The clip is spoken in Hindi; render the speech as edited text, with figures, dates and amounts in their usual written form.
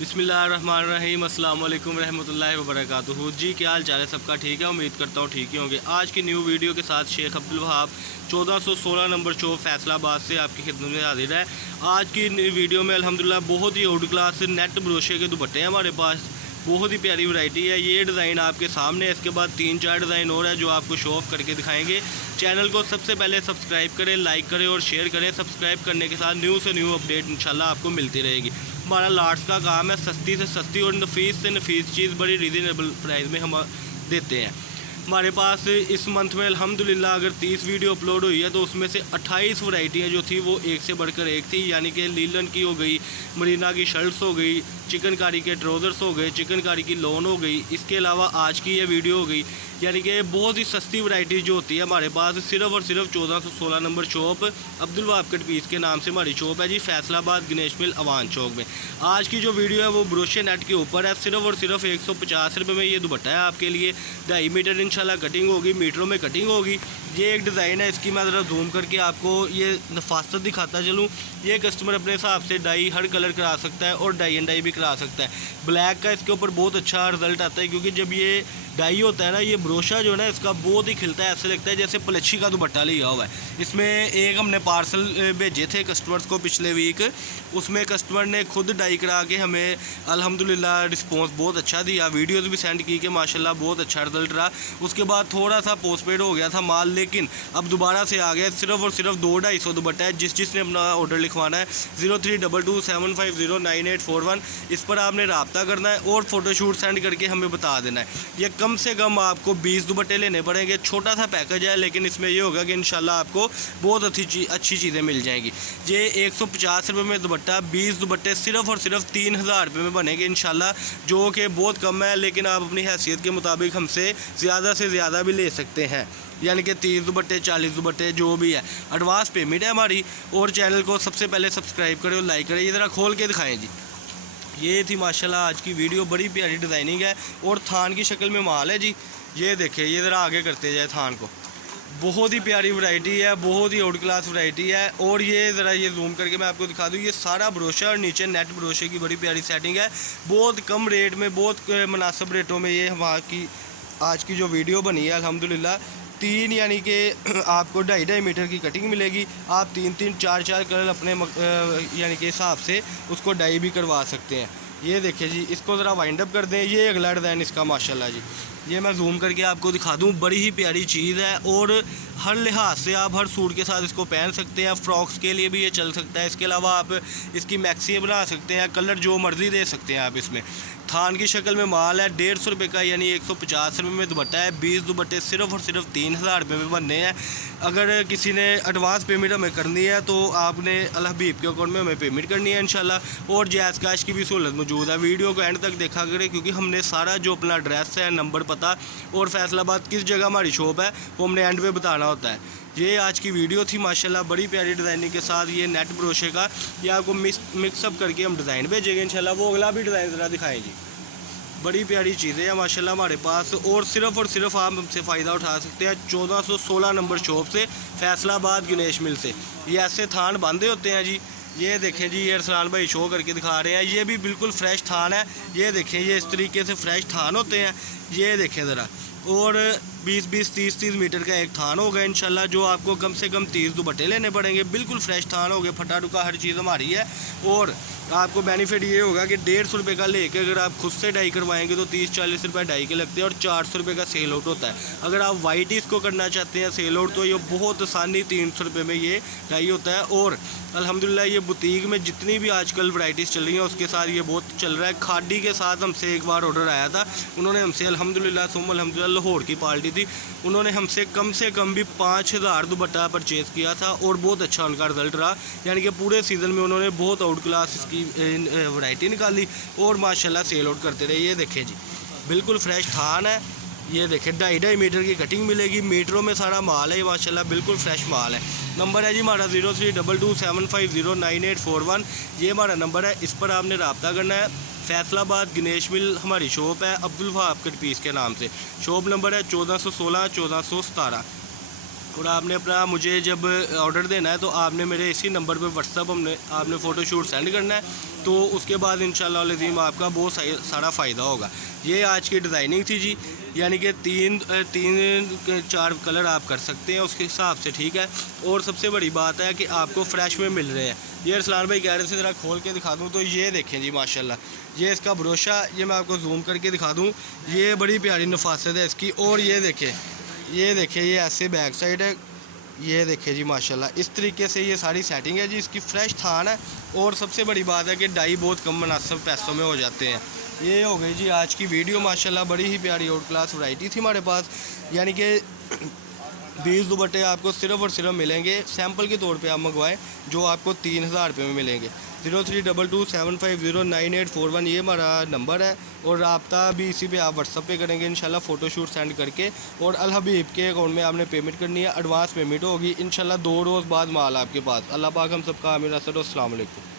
बिस्मिल्लाहिर्रहमानिर्रहीम अस्सलाम वालेकुम रहमतुल्लाहि व बरकातुहू। जी क्या हाल चाल है सबका? ठीक है, उम्मीद करता हूँ ठीक ही होंगे। आज की न्यू वीडियो के साथ शेख अब्दुल वहाब 1416 नंबर शॉप फैसलाबाद से आपकी खिदमत में हाजिर है। आज की वीडियो में अल्हम्दुलिल्लाह बहुत ही आउट क्लास नेट ब्रोशे के दुपट्टे हैं हमारे पास। बहुत ही प्यारी वैरायटी है। ये डिज़ाइन आपके सामने है, इसके बाद 3-4 डिज़ाइन और है जो आपको शो ऑफ करके दिखाएंगे। चैनल को सबसे पहले सब्सक्राइब करें, लाइक करें और शेयर करें। सब्सक्राइब करने के साथ न्यू से न्यू अपडेट इंशाल्लाह आपको मिलती रहेगी। हमारा लाट्स का काम है, सस्ती से सस्ती और नफीस से नफीस चीज़ बड़ी रीज़नेबल प्राइस में हम देते हैं। हमारे पास इस मंथ में अल्हम्दुलिल्लाह अगर 30 वीडियो अपलोड हुई है तो उसमें से 28 वैरायटियाँ जो थी वो एक से बढ़कर एक थी। यानी कि लीलन की हो गई, मरीना की शर्ट्स हो गई, चिकनकारी के ट्राउज़र्स हो गए, चिकनकारी की लोन हो गई, इसके अलावा आज की ये वीडियो हो गई। यानी कि बहुत ही सस्ती वैरायटी जो होती है हमारे पास सिर्फ और सिर्फ 1416 number shop Abdul Wahab cut piece के नाम से हमारी शॉप है जी, फैसलाबाद गणेश मिल अवान चौक में। आज की जो वीडियो है वो ब्रोशे नेट के ऊपर है। सिर्फ और सिर्फ 150 रुपये में ये दुपट्टा है आपके लिए। 2.5 मीटर इंशाल्लाह कटिंग होगी, मीटरों में कटिंग होगी। ये एक डिज़ाइन है, इसकी मैं ज़रा जूम करके आपको ये नफासत दिखाता चलूँ। ये कस्टमर अपने हिसाब से डाई हर कलर करा सकता है और डाई एंड डाई भी करा सकता है। ब्लैक का इसके ऊपर बहुत अच्छा रिजल्ट आता है, क्योंकि जब ये डाई होता है ना, ये ब्रोशा जो है ना इसका बहुत ही खिलता है। ऐसे लगता है जैसे पलच्छी का दुपट्टा लिया हुआ है। इसमें एक हमने पार्सल भेजे थे कस्टमर्स को पिछले वीक, उसमें कस्टमर ने खुद डाई करा के हमें अल्हम्दुलिल्लाह रिस्पांस बहुत अच्छा दिया। वीडियोस भी सेंड की कि माशाल्लाह बहुत अच्छा रिजल्ट रहा। उसके बाद थोड़ा सा पोस्टपेड हो गया था माल, लेकिन अब दोबारा से आ गया। सिर्फ और सिर्फ 200-250 दुपट्टा है। जिसने अपना ऑर्डर लिखवाना है 032275098841 इस पर आपने रब्ता करना है और फोटोशूट सेंड करके हमें बता देना है। ये कम से कम आपको 20 दुपट्टे लेने पड़ेंगे। छोटा सा पैकेज है, लेकिन इसमें ये होगा कि इंशाल्लाह आपको बहुत अच्छी चीज़ें मिल जाएंगी। ये 150 रुपये में दुपट्टा, 20 दुपट्टे सिर्फ और सिर्फ 3000 रुपये में बनेंगे इंशाल्लाह, जो कि बहुत कम है। लेकिन आप अपनी हैसियत के मुताबिक हमसे ज़्यादा से ज़्यादा भी ले सकते हैं। यानी कि 30 दुपट्टे, 40 दुपट्टे जो भी है। एडवांस पेमेंट है हमारी। और चैनल को सबसे पहले सब्सक्राइब करें और लाइक करें। ये ज़रा खोल के दिखाएँ जी। ये थी माशाल्लाह आज की वीडियो, बड़ी प्यारी डिज़ाइनिंग है और थान की शक्ल में माल है जी। ये देखिए, ये ज़रा आगे करते जाए थान को। बहुत ही प्यारी वैरायटी है, बहुत ही आउट क्लास वैरायटी है। और ये ज़रा ये जूम करके मैं आपको दिखा दूँ, ये सारा ब्रोशा और नीचे नेट ब्रोशे की बड़ी प्यारी सेटिंग है। बहुत कम रेट में, बहुत मुनासिब रेटों में ये हमारी की आज की जो वीडियो बनी है अल्हम्दुलिल्लाह। 3 यानी कि आपको 2.5 मीटर की कटिंग मिलेगी। आप 3-3, 4-4 कलर अपने यानी कि हिसाब से उसको डाई भी करवा सकते हैं। ये देखिए जी, इसको ज़रा वाइंड अप कर दें। ये अगला डिज़ाइन इसका माशाल्लाह जी, ये मैं जूम करके आपको दिखा दूँ। बड़ी ही प्यारी चीज़ है और हर लिहाज से आप हर सूट के साथ इसको पहन सकते हैं। फ्रॉक्स के लिए भी ये चल सकता है। इसके अलावा आप इसकी मैक्सी बना सकते हैं, कलर जो मर्ज़ी दे सकते हैं आप इसमें। थान की शक्ल में माल है। 150 रुपये का यानी 150 रुपये में दुपट्टा है। 20 दुपट्टे सिर्फ और सिर्फ 3000 रुपये में बनने हैं। अगर किसी ने एडवांस पेमेंट हमें करनी है तो आपने अल हबीब के अकाउंट में हमें पेमेंट करनी है इंशाल्लाह। और जैज़ कैश की भी सहूलत मौजूद है। वीडियो को एंड तक देखा करें, क्योंकि हमने सारा जो अपना एड्रेस है, नंबर, पता और फैसलाबाद किस जगह हमारी शॉप है वो हमने एंड पे बताना होता है। ये आज की वीडियो थी माशाल्लाह, बड़ी प्यारी डिज़ाइनिंग के साथ। ये नेट ब्रोशे का ये आपको मिक्सअप करके हम डिज़ाइन भेजेंगे इंशाल्लाह। वो अगला भी डिज़ाइन ज़रा दिखाएँ जी। बड़ी प्यारी चीज़ें हैं माशाल्लाह हमारे पास। और सिर्फ आप हमसे फ़ायदा उठा सकते हैं 1416 नंबर शॉप से, फैसलाबाद गणेश मिल से। ये ऐसे थान बांधे होते हैं जी। ये देखें जी, ये अरसलान भाई शो करके दिखा रहे हैं। ये भी बिल्कुल फ्रेश थान है। ये देखें, ये इस तरीके से फ्रेश थान होते हैं। ये देखें ज़रा। और 20-20, 30-30 मीटर का एक थान होगा इंशाल्लाह, जो आपको कम से कम 30 दुपट्टे लेने पड़ेंगे। बिल्कुल फ्रेश थान हो गए, फटा टुका हर चीज़ हमारी है। और आपको बेनिफिट ये होगा कि 150 रुपये का लेके अगर आप खुद से डाई करवाएंगे तो 30-40 रुपये डाई के लगते हैं और 400 रुपये का सेल आउट होता है। अगर आप वाइट इसको करना चाहते हैं सेल आउट, तो ये बहुत आसानी 300 रुपये में ये डाई होता है। और अल्हम्दुलिल्लाह ये बुटीक में जितनी भी आजकल वैराइटीज़ चल रही हैं उसके साथ ये बहुत चल रहा है। खादी के साथ हमसे एक बार ऑर्डर आया था, उन्होंने हमसे अल्हम्दुलिल्लाह लाहौर की पार्टी थी, उन्होंने हमसे कम से कम भी 5000 दुपट्टा परचेज़ किया था और बहुत अच्छा उनका रिज़ल्ट रहा। यानी कि पूरे सीज़न में उन्होंने बहुत आउट क्लास इसकी वैरायटी निकाली और माशाल्लाह सेल आउट करते रहे। ये देखें जी, बिल्कुल फ्रेश थान है। ये देखें, 2.5 मीटर की कटिंग मिलेगी। मीटरों में सारा माल है माशाल्लाह, बिल्कुल फ्रेश माल है। नंबर है जी हमारा 032275098841। ये हमारा नंबर है, इस पर आपने रब्ता करना है। फैसलाबाद गणेश मिल हमारी शॉप है, अब्दुल वहाब कट पीस के नाम से। शॉप नंबर है 1416 1417। और आपने अपना मुझे जब ऑर्डर देना है तो आपने मेरे इसी नंबर पे व्हाट्सअप आपने फ़ोटोशूट सेंड करना है, तो उसके बाद इंशाल्लाह अज़ीम आपका बहुत सारा फ़ायदा होगा। ये आज की डिज़ाइनिंग थी जी, यानी कि तीन चार कलर आप कर सकते हैं उसके हिसाब से, ठीक है। और सबसे बड़ी बात है कि आपको फ़्रेश में मिल रहे हैं। ये अरसलान भाई कह रहे थे ज़रा खोल के दिखा दूँ, तो ये देखें जी माशाल्लाह, ये इसका ब्रोशा, ये मैं आपको जूम करके दिखा दूँ, ये बड़ी प्यारी नफासत है इसकी। और ये देखें, ये ऐसे बैक साइड है, ये देखिए जी माशाल्लाह, इस तरीके से ये सारी सेटिंग है जी। इसकी फ़्रेश थान है और सबसे बड़ी बात है कि डाई बहुत कम मुनासिब पैसों में हो जाते हैं। ये हो गई जी आज की वीडियो माशाल्लाह, बड़ी ही प्यारी आउट क्लास वैरायटी थी हमारे पास, यानी कि 20 दुपट्टे आपको सिर्फ़ और सिर्फ मिलेंगे सैम्पल के तौर पे आप मंगवाएं, जो आपको 3000 रुपये में मिलेंगे। 032275098841 ये हमारा नंबर है, और रब्ता भी इसी पे आप व्हाट्सअप पे करेंगे इंशाल्लाह फ़ोटोशूट सेंड करके। और अल हबीब के अकाउंट में आपने पेमेंट करनी है, एडवांस पेमेंट होगी इंशाल्लाह 2 रोज़ बाद माल आपके पास। अल्लाह पाक हम सबका आमीन। अस्सलाम वालेकुम।